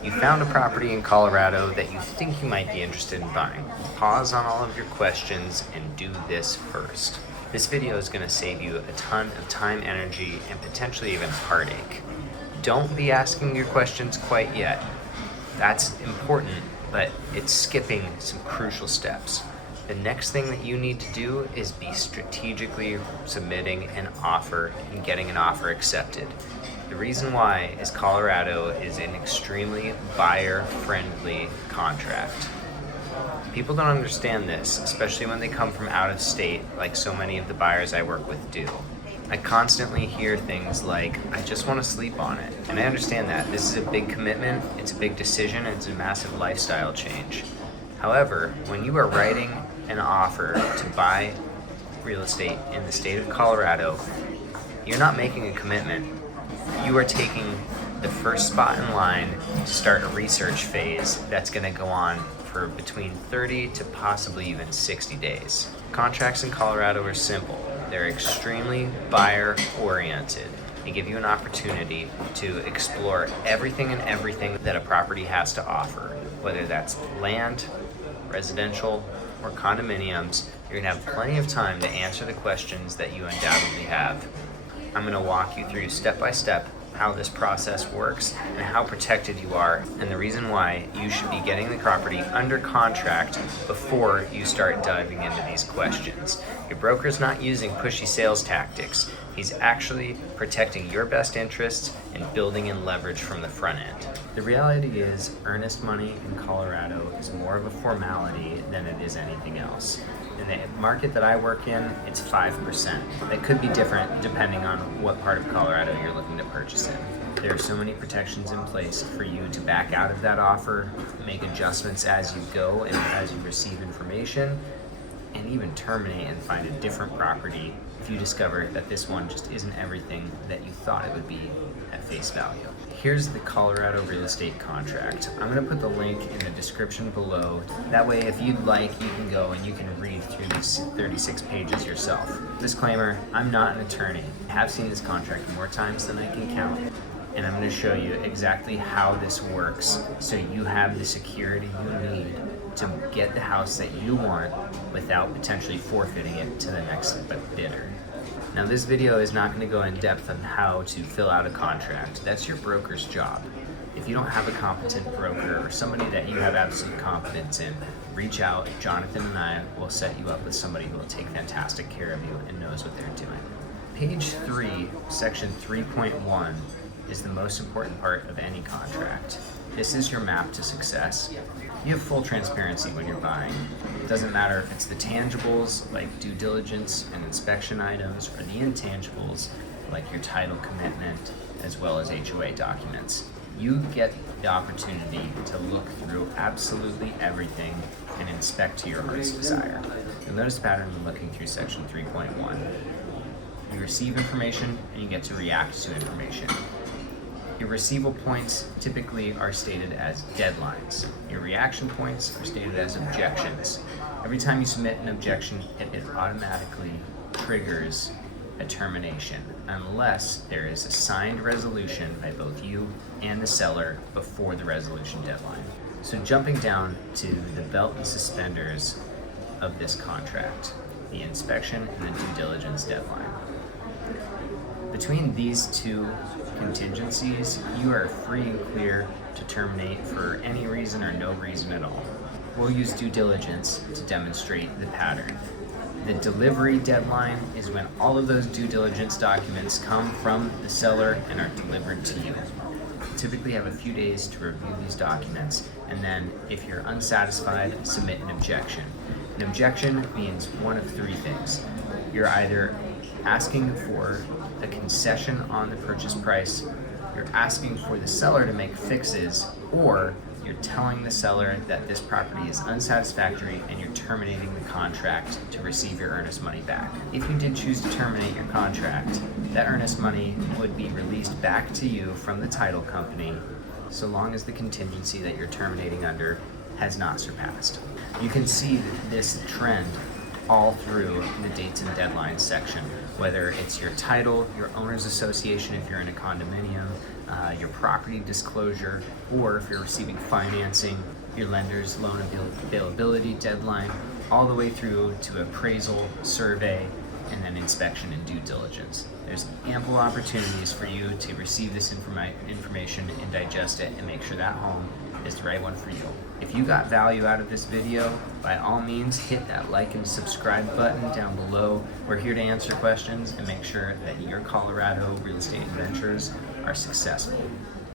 You found a property in Colorado that you think you might be interested in buying. Pause on all of your questions and do this first. This video is going to save you a ton of time, energy, and potentially even heartache. Don't be asking your questions quite yet. That's important, but it's skipping some crucial steps. The next thing that you need to do is be strategically submitting an offer and getting an offer accepted. The reason why is Colorado is an extremely buyer-friendly contract. People don't understand this, especially when they come from out of state, like so many of the buyers I work with do. I constantly hear things like, I just want to sleep on it. And I understand that. This is a big commitment, it's a big decision, and it's a massive lifestyle change. However, when you are writing an offer to buy real estate in the state of Colorado, you're not making a commitment. You are taking the first spot in line to start a research phase that's going to go on for between 30 to possibly even 60 days. Contracts in Colorado are simple. They're extremely buyer-oriented. They give you an opportunity to explore everything that a property has to offer, whether that's land, residential, or condominiums. You're going to have plenty of time to answer the questions that you undoubtedly have. I'm going to walk you through step by step how this process works and how protected you are, and the reason why you should be getting the property under contract before you start diving into these questions. Your broker's not using pushy sales tactics. He's actually protecting your best interests and building in leverage from the front end. The reality is, earnest money in Colorado is more of a formality than it is anything else. In the market that I work in, it's 5%. That could be different depending on what part of Colorado you're looking to purchase in. There are so many protections in place for you to back out of that offer, make adjustments as you go and as you receive information, and even terminate and find a different property if you discover that this one just isn't everything that you thought it would be at face value. Here's the Colorado real estate contract. I'm going to put the link in the description below. That way, if you'd like, you can go and you can read through these 36 pages yourself. Disclaimer, I'm not an attorney. I have seen this contract more times than I can count, and I'm going to show you exactly how this works so you have the security you need to get the house that you want without potentially forfeiting it to the next bidder. Now, this video is not going to go in depth on how to fill out a contract. That's your broker's job. If you don't have a competent broker or somebody that you have absolute confidence in, reach out. Jonathan and I will set you up with somebody who will take fantastic care of you and knows what they're doing. Page 3, section 3.1 is the most important part of any contract. This is your map to success. You have full transparency when you're buying. It doesn't matter if it's the tangibles like due diligence and inspection items or the intangibles like your title commitment as well as HOA documents. You get the opportunity to look through absolutely everything and inspect to your heart's desire. You'll notice a pattern when looking through section 3.1. You receive information and you get to react to information. Your receival points typically are stated as deadlines. Your reaction points are stated as objections. Every time you submit an objection, it automatically triggers a termination unless there is a signed resolution by both you and the seller before the resolution deadline. So jumping down to the belt and suspenders of this contract, the inspection and the due diligence deadline. Between these two contingencies, you are free and clear to terminate for any reason or no reason at all. We'll use due diligence to demonstrate the pattern. The delivery deadline is when all of those due diligence documents come from the seller and are delivered to you. You typically have a few days to review these documents, and then if you're unsatisfied, submit an objection. An objection means one of three things. You're either asking for a concession on the purchase price, you're asking for the seller to make fixes, or you're telling the seller that this property is unsatisfactory and you're terminating the contract to receive your earnest money back. If you did choose to terminate your contract, that earnest money would be released back to you from the title company so long as the contingency that you're terminating under has not surpassed. You can see this trend all through the dates and deadlines section. whether it's your title, your owner's association if you're in a condominium, your property disclosure, or if you're receiving financing, your lender's loan availability deadline, all the way through to appraisal, survey, and then inspection and due diligence. There's ample opportunities for you to receive this information and digest it and make sure that home is the right one for you. If you got value out of this video, by all means hit that like and subscribe button down below. We're here to answer questions and make sure that your Colorado real estate adventures are successful.